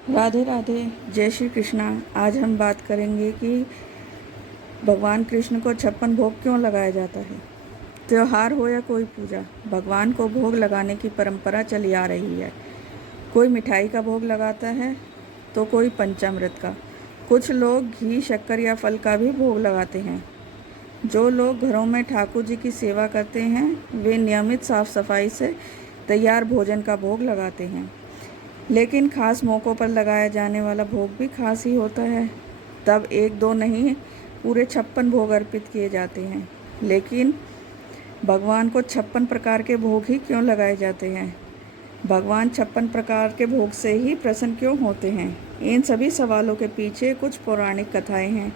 राधे राधे, जय श्री कृष्णा। आज हम बात करेंगे कि भगवान कृष्ण को 56 भोग क्यों लगाया जाता है। त्योहार हो या कोई पूजा, भगवान को भोग लगाने की परंपरा चली आ रही है। कोई मिठाई का भोग लगाता है तो कोई पंचामृत का। कुछ लोग घी, शक्कर या फल का भी भोग लगाते हैं। जो लोग घरों में ठाकुर जी की सेवा करते हैं वे नियमित साफ सफाई से तैयार भोजन का भोग लगाते हैं। लेकिन खास मौक़ों पर लगाया जाने वाला भोग भी खास ही होता है। तब एक दो नहीं, पूरे 56 भोग अर्पित किए जाते हैं। लेकिन भगवान को 56 प्रकार के भोग ही क्यों लगाए जाते हैं? भगवान 56 प्रकार के भोग से ही प्रसन्न क्यों होते हैं? इन सभी सवालों के पीछे कुछ पौराणिक कथाएं हैं।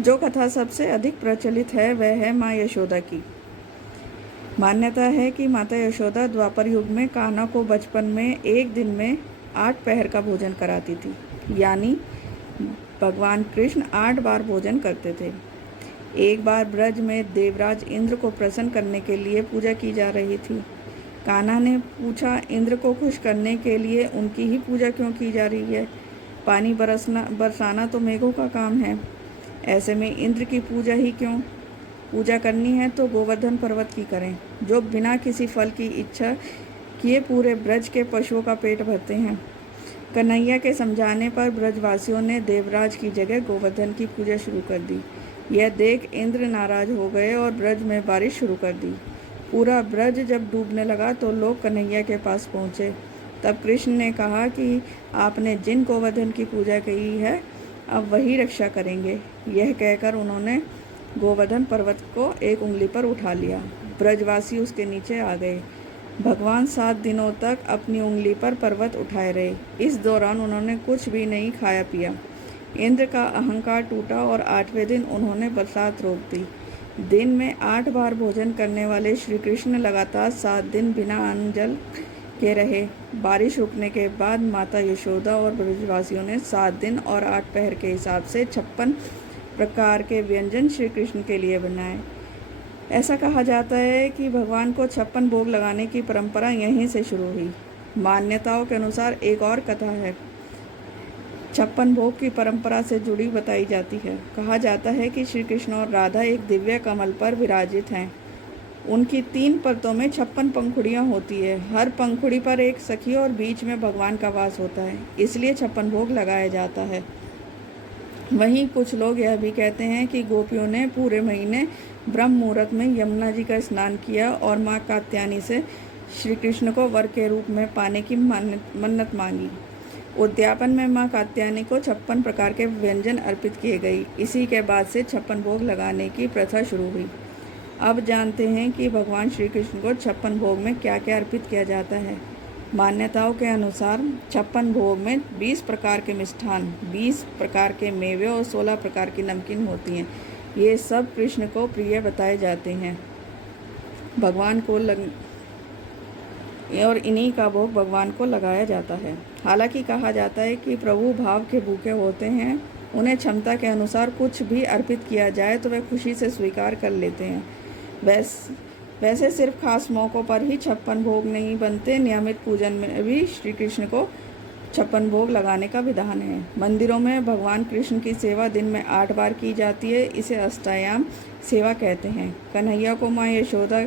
जो कथा सबसे अधिक प्रचलित है वह है माँ यशोदा की। मान्यता है कि माता यशोदा द्वापर युग में कान्हा को बचपन में एक दिन में 8 पहर का भोजन कराती थी। यानी भगवान कृष्ण 8 बार भोजन करते थे। एक बार ब्रज में देवराज इंद्र को प्रसन्न करने के लिए पूजा की जा रही थी। कान्हा ने पूछा, इंद्र को खुश करने के लिए उनकी ही पूजा क्यों की जा रही है? पानी बरसाना तो मेघों का काम है। ऐसे में इंद्र की पूजा ही क्यों? पूजा करनी है तो गोवर्धन पर्वत की करें, जो बिना किसी फल की इच्छा किए पूरे ब्रज के पशुओं का पेट भरते हैं। कन्हैया के समझाने पर ब्रजवासियों ने देवराज की जगह गोवर्धन की पूजा शुरू कर दी। यह देख इंद्र नाराज हो गए और ब्रज में बारिश शुरू कर दी। पूरा ब्रज जब डूबने लगा तो लोग कन्हैया के पास पहुँचे। तब कृष्ण ने कहा कि आपने जिन गोवर्धन की पूजा की है अब वही रक्षा करेंगे। यह कहकर उन्होंने गोवर्धन पर्वत को एक उंगली पर उठा लिया। ब्रजवासी उसके नीचे आ गए। भगवान 7 दिनों तक अपनी उंगली पर पर्वत उठाए रहे। इस दौरान उन्होंने कुछ भी नहीं खाया पिया। इंद्र का अहंकार टूटा और 8वें दिन उन्होंने बरसात रोक दी। दिन में 8 बार भोजन करने वाले श्री कृष्ण लगातार 7 दिन बिना अन्न जल के रहे। बारिश रुकने के बाद माता यशोदा और ब्रजवासियों ने 7 दिन और 8 पहर के हिसाब से 56 प्रकार के व्यंजन श्री कृष्ण के लिए बनाए। ऐसा कहा जाता है कि भगवान को 56 भोग लगाने की परंपरा यहीं से शुरू हुई। मान्यताओं के अनुसार एक और कथा है 56 भोग की परंपरा से जुड़ी बताई जाती है। कहा जाता है कि श्री कृष्ण और राधा एक दिव्य कमल पर विराजित हैं। उनकी 3 परतों में 56 पंखुड़ियाँ होती है। हर पंखुड़ी पर एक सखी और बीच में भगवान का वास होता है, इसलिए 56 भोग लगाया जाता है। वहीं कुछ लोग यह भी कहते हैं कि गोपियों ने पूरे महीने ब्रह्म मुहूर्त में यमुना जी का स्नान किया और माँ कात्यायनी से श्री कृष्ण को वर के रूप में पाने की मन्नत मांगी। उद्यापन में माँ कात्यायनी को 56 प्रकार के व्यंजन अर्पित किए गए। इसी के बाद से 56 भोग लगाने की प्रथा शुरू हुई। अब जानते हैं कि भगवान श्री कृष्ण को 56 भोग में क्या क्या अर्पित किया जाता है। मान्यताओं के अनुसार 56 भोग में 20 प्रकार के मिष्ठान, 20 प्रकार के मेवे और 16 प्रकार की नमकीन होती हैं। ये सब कृष्ण को प्रिय बताए जाते हैं। भगवान को और इन्हीं का भोग भगवान को लगाया जाता है। हालांकि कहा जाता है कि प्रभु भाव के भूखे होते हैं। उन्हें क्षमता के अनुसार कुछ भी अर्पित किया जाए तो वे खुशी से स्वीकार कर लेते हैं। वैसे सिर्फ खास मौक़ों पर ही 56 भोग नहीं बनते। नियमित पूजन में भी श्री कृष्ण को 56 भोग लगाने का विधान है। मंदिरों में भगवान कृष्ण की सेवा दिन में 8 बार की जाती है। इसे अष्टयाम सेवा कहते हैं। कन्हैया को माँ यशोदा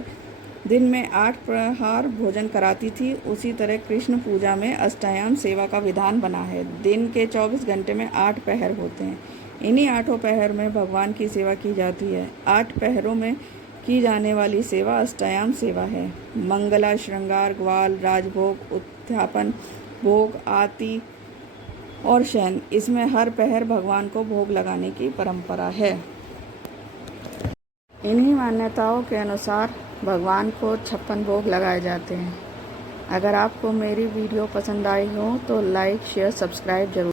दिन में 8 प्रहार भोजन कराती थी। उसी तरह कृष्ण पूजा में अष्टयाम सेवा का विधान बना है। दिन के 24 घंटे में 8 पहर होते हैं। इन्हीं 8 पहर में भगवान की सेवा की जाती है। 8 पहरों में की जाने वाली सेवा अष्टयाम सेवा है। मंगला, श्रृंगार, ग्वाल, राजभोग, उत्थापन भोग, आरती और शयन, इसमें हर पहर भगवान को भोग लगाने की परंपरा है। इन्हीं मान्यताओं के अनुसार भगवान को 56 भोग लगाए जाते हैं। अगर आपको मेरी वीडियो पसंद आई हो तो लाइक, शेयर, सब्सक्राइब जरूर।